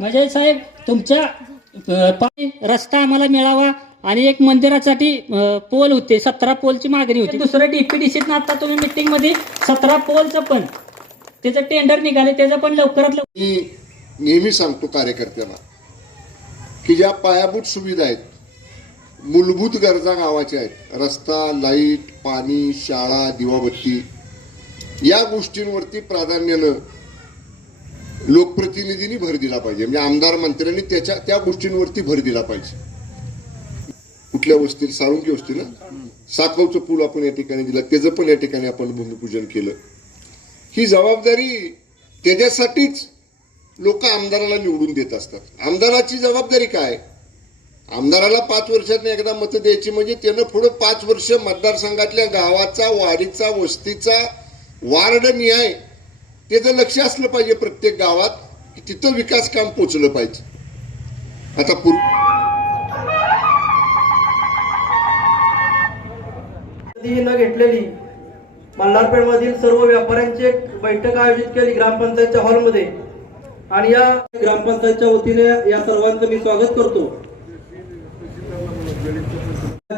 म्हणजे साहेब तुमच्या पायी रस्ता आम्हाला मिळावा आणि एक मंदिरासाठी पोल होते सतरा पोलची मागणी होती. दुसरं डीपीडीसीत आता तुम्ही मिटिंगमध्ये सतरा पोलचं पण त्याचं टेंडर निघाले त्याचं पण लवकरात लवकर नेहमी सांगतो कार्यकर्त्यांना की ज्या पायाभूत सुविधा आहेत मूलभूत गरजा गावाच्या आहेत रस्ता लाइट पाणी शाळा दिवाबत्ती या गोष्टींवरती प्राधान्यानं लोकप्रतिनिधींनी भर दिला पाहिजे. म्हणजे आमदार मंत्र्यांनी त्याच्या त्या गोष्टींवरती भर दिला पाहिजे. कुठल्या वस्तीत साळुंकी वस्ती ना पूल आपण या ठिकाणी दिलं त्याचं पण या ठिकाणी आपण भूमिपूजन केलं. ही जबाबदारी त्याच्यासाठीच लोक आमदाराला निवडून देत असतात. आमदाराची जबाबदारी काय? आमदाराला पाच वर्षात एकदा मतं द्यायची म्हणजे त्यानं पुढे पाच वर्ष मतदारसंघातल्या गावाचा वाडीचा वस्तीचा वार्ड न्याय त्याचं लक्ष असलं पाहिजे प्रत्येक गावात की तिथं विकास काम पोचलं पाहिजे. आता पूर्व न घेतलेली मल्हारपेठमधील सर्व व्यापाऱ्यांची एक बैठक आयोजित केली ग्रामपंचायतच्या हॉलमध्ये. आणि या ग्रामपंचायतच्या वतीने या सर्वांचं मी स्वागत करतो.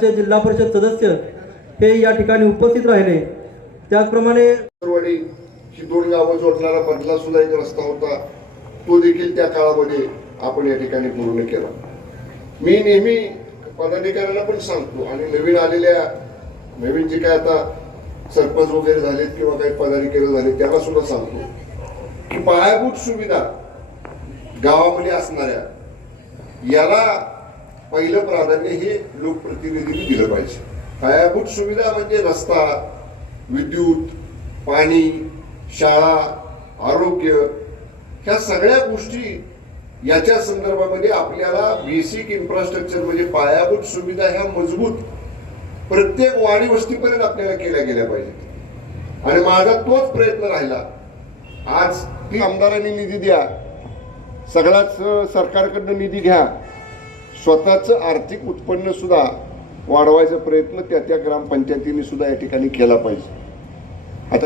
जिल्हा परिषद सदस्य हे या ठिकाणी उपस्थित राहिले. त्याचप्रमाणे वाडी ही दोन गावं जोडणारा बदला सुद्धा एक रस्ता होता. तो देखील त्या काळामध्ये आपण या ठिकाणी पूर्ण केला. मी नेहमी पदाधिकाऱ्यांना पण सांगतो आणि नवीन आलेल्या नवीन जे काय आता सरपंच वगैरे झालेत किंवा काही पदाधिकारी झाले त्यांना सुद्धा सांगतो की पायाभूत सुविधा गावामध्ये असणाऱ्या याला पहिलं प्राधान्य हे लोकप्रतिनिधींनी दिलं पाहिजे. पायाभूत सुविधा म्हणजे रस्ता विद्युत पाणी शाळा आरोग्य ह्या सगळ्या गोष्टी याच्या संदर्भामध्ये आपल्याला बेसिक इन्फ्रास्ट्रक्चर म्हणजे पायाभूत सुविधा ह्या मजबूत प्रत्येक वाडी वस्तीपर्यंत आपल्याला केल्या गेल्या पाहिजेत. आणि माझा तोच प्रयत्न राहिला. आज ती आमदारांनी निधी द्या सगळाच सरकारकडनं निधी घ्या. स्वतःचं आर्थिक उत्पन्न सुद्धा वाढवायचा प्रयत्न त्या त्या ग्रामपंचायतीने सुद्धा या ठिकाणी केला पाहिजे.